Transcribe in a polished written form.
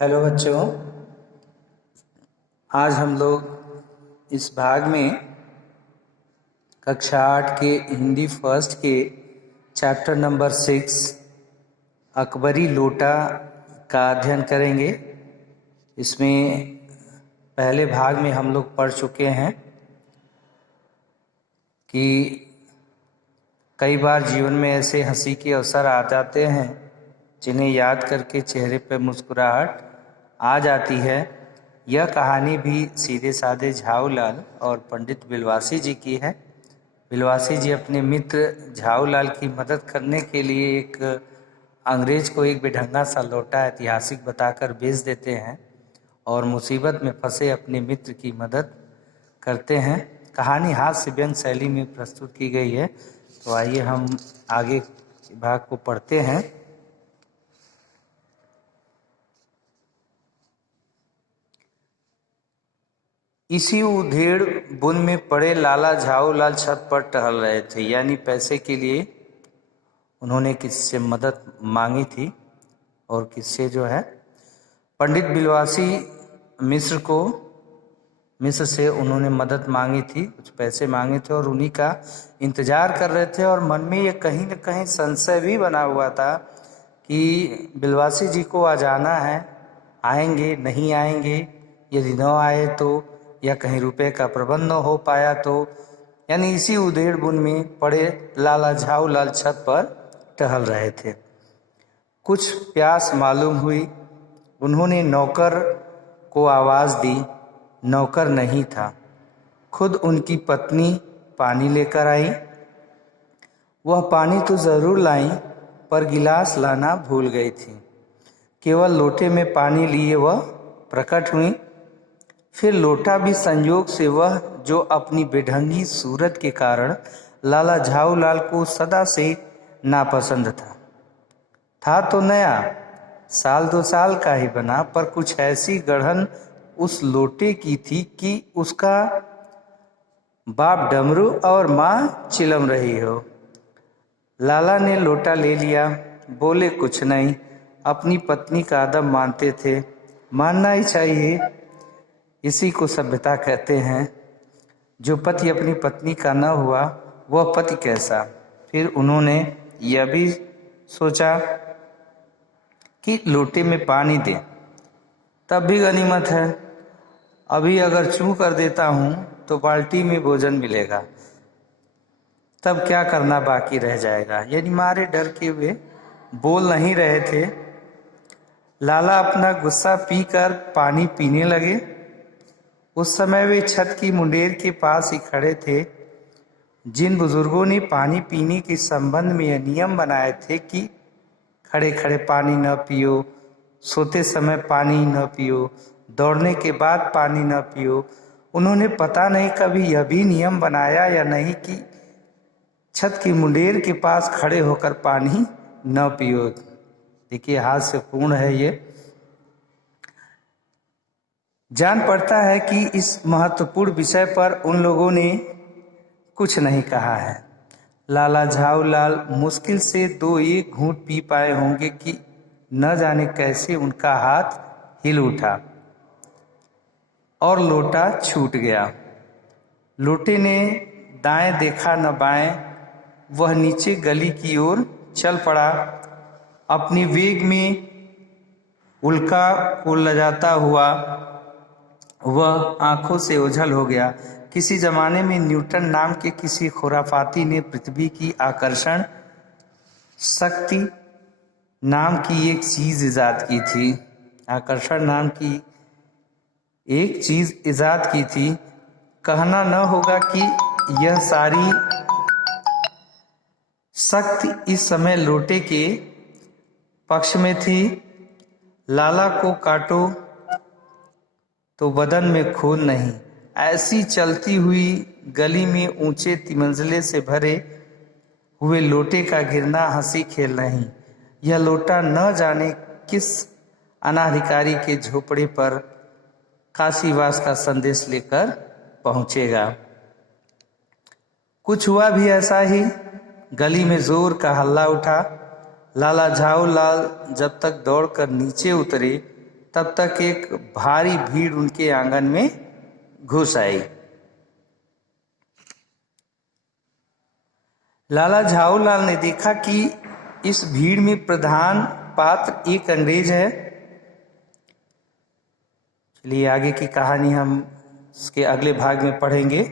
Hello बच्चों, आज हम लोग इस भाग में कक्षा 8 के हिंदी फर्स्ट के चैप्टर नंबर 6 अकबरी लोटा का अध्ययन करेंगे। इसमें पहले भाग में हम लोग पढ़ चुके हैं कि कई बार जीवन में ऐसे हंसी के अवसर आ जाते हैं जिन्हें याद करके चेहरे पर मुस्कुराहट आ जाती है। यह कहानी भी सीधे साधे झाऊलाल और पंडित बिलवासी जी की है। बिलवासी जी अपने मित्र झाऊलाल की मदद करने के लिए एक अंग्रेज को एक बेढंगा सा लोटा ऐतिहासिक बताकर बेच देते हैं और मुसीबत में फंसे अपने मित्र की मदद करते हैं। कहानी हास्य व्यंग्य शैली में प्रस्तुत की गई है। तो आइए हम आगे भाग को पढ़ते हैं। इसी उधेड़ बुन में पड़े लाला झाऊलाल छत पर टहल रहे थे, यानी पैसे के लिए उन्होंने किससे मदद मांगी थी और किससे जो है पंडित बिलवासी मिस्र से उन्होंने मदद मांगी थी, कुछ पैसे मांगे थे और उन्हीं का इंतजार कर रहे थे। और मन में ये कहीं न कहीं संशय भी बना हुआ था कि बिलवासी जी को आज आना है, आएंगे नहीं आएंगे, यदि न आए तो, या कहीं रुपए का प्रबंध न हो पाया तो। यानी इसी उधेड़ बुन में पड़े लाला झाऊलाल छत पर टहल रहे थे। कुछ प्यास मालूम हुई। उन्होंने नौकर को आवाज़ दी। नौकर नहीं था, खुद उनकी पत्नी पानी लेकर आई। वह पानी तो ज़रूर लाई, पर गिलास लाना भूल गई थी। केवल लोटे में पानी लिए वह प्रकट हुई। फिर लोटा भी संयोग से वह जो अपनी बेढंगी सूरत के कारण लाला झाऊलाल को सदा से नापसंद था तो नया, साल 2 साल का ही बना, पर कुछ ऐसी गढ़न उस लोटे की थी कि उसका बाप डमरू और माँ चिलम रही हो। लाला ने लोटा ले लिया, बोले कुछ नहीं। अपनी पत्नी का अदब मानते थे, मानना ही चाहिए, इसी को सभ्यता कहते हैं। जो पति अपनी पत्नी का न हुआ वह पति कैसा। फिर उन्होंने यह भी सोचा कि लोटे में पानी दे, तब भी गनीमत है। अभी अगर चूं कर देता हूँ तो बाल्टी में भोजन मिलेगा, तब क्या करना बाकी रह जाएगा। यानी मारे डर के वे बोल नहीं रहे थे। लाला अपना गुस्सा पीकर पानी पीने लगे। उस समय वे छत की मुंडेर के पास ही खड़े थे। जिन बुजुर्गों ने पानी पीने के संबंध में यह नियम बनाए थे कि खड़े खड़े पानी न पियो, सोते समय पानी न पियो, दौड़ने के बाद पानी न पियो, उन्होंने पता नहीं कभी यह भी नियम बनाया या नहीं कि छत की मुंडेर के पास खड़े होकर पानी न पियो। देखिए हास्यपूर्ण है ये। जान पड़ता है कि इस महत्वपूर्ण विषय पर उन लोगों ने कुछ नहीं कहा है। लाला झाऊलाल मुश्किल से 2-1 घूंट पी पाए होंगे कि न जाने कैसे उनका हाथ हिल उठा और लोटा छूट गया। लोटे ने दाएं देखा न बाएं, वह नीचे गली की ओर चल पड़ा। अपनी वेग में उल्का को लजाता हुआ वह आंखों से ओझल हो गया। किसी जमाने में न्यूटन नाम के किसी खुराफाती ने पृथ्वी की आकर्षण शक्ति नाम की एक चीज इजाद की थी। आकर्षण नाम की एक चीज इजाद की थी। कहना न होगा कि यह सारी शक्ति इस समय लोटे के पक्ष में थी। लाला को काटो तो बदन में खून नहीं। ऐसी चलती हुई गली में ऊंचे तिमंजले से भरे हुए लोटे का गिरना हंसी खेल नहीं। यह लोटा न जाने किस अनाधिकारी के झोपड़े पर काशीवास का संदेश लेकर पहुंचेगा। कुछ हुआ भी ऐसा ही। गली में जोर का हल्ला उठा। लाला झाऊलाल जब तक दौड़कर नीचे उतरे तब तक एक भारी भीड़ उनके आंगन में घुस आई। लाला झाऊलाल ने देखा कि इस भीड़ में प्रधान पात्र एक अंग्रेज है। चलिए आगे की कहानी हम इसके अगले भाग में पढ़ेंगे।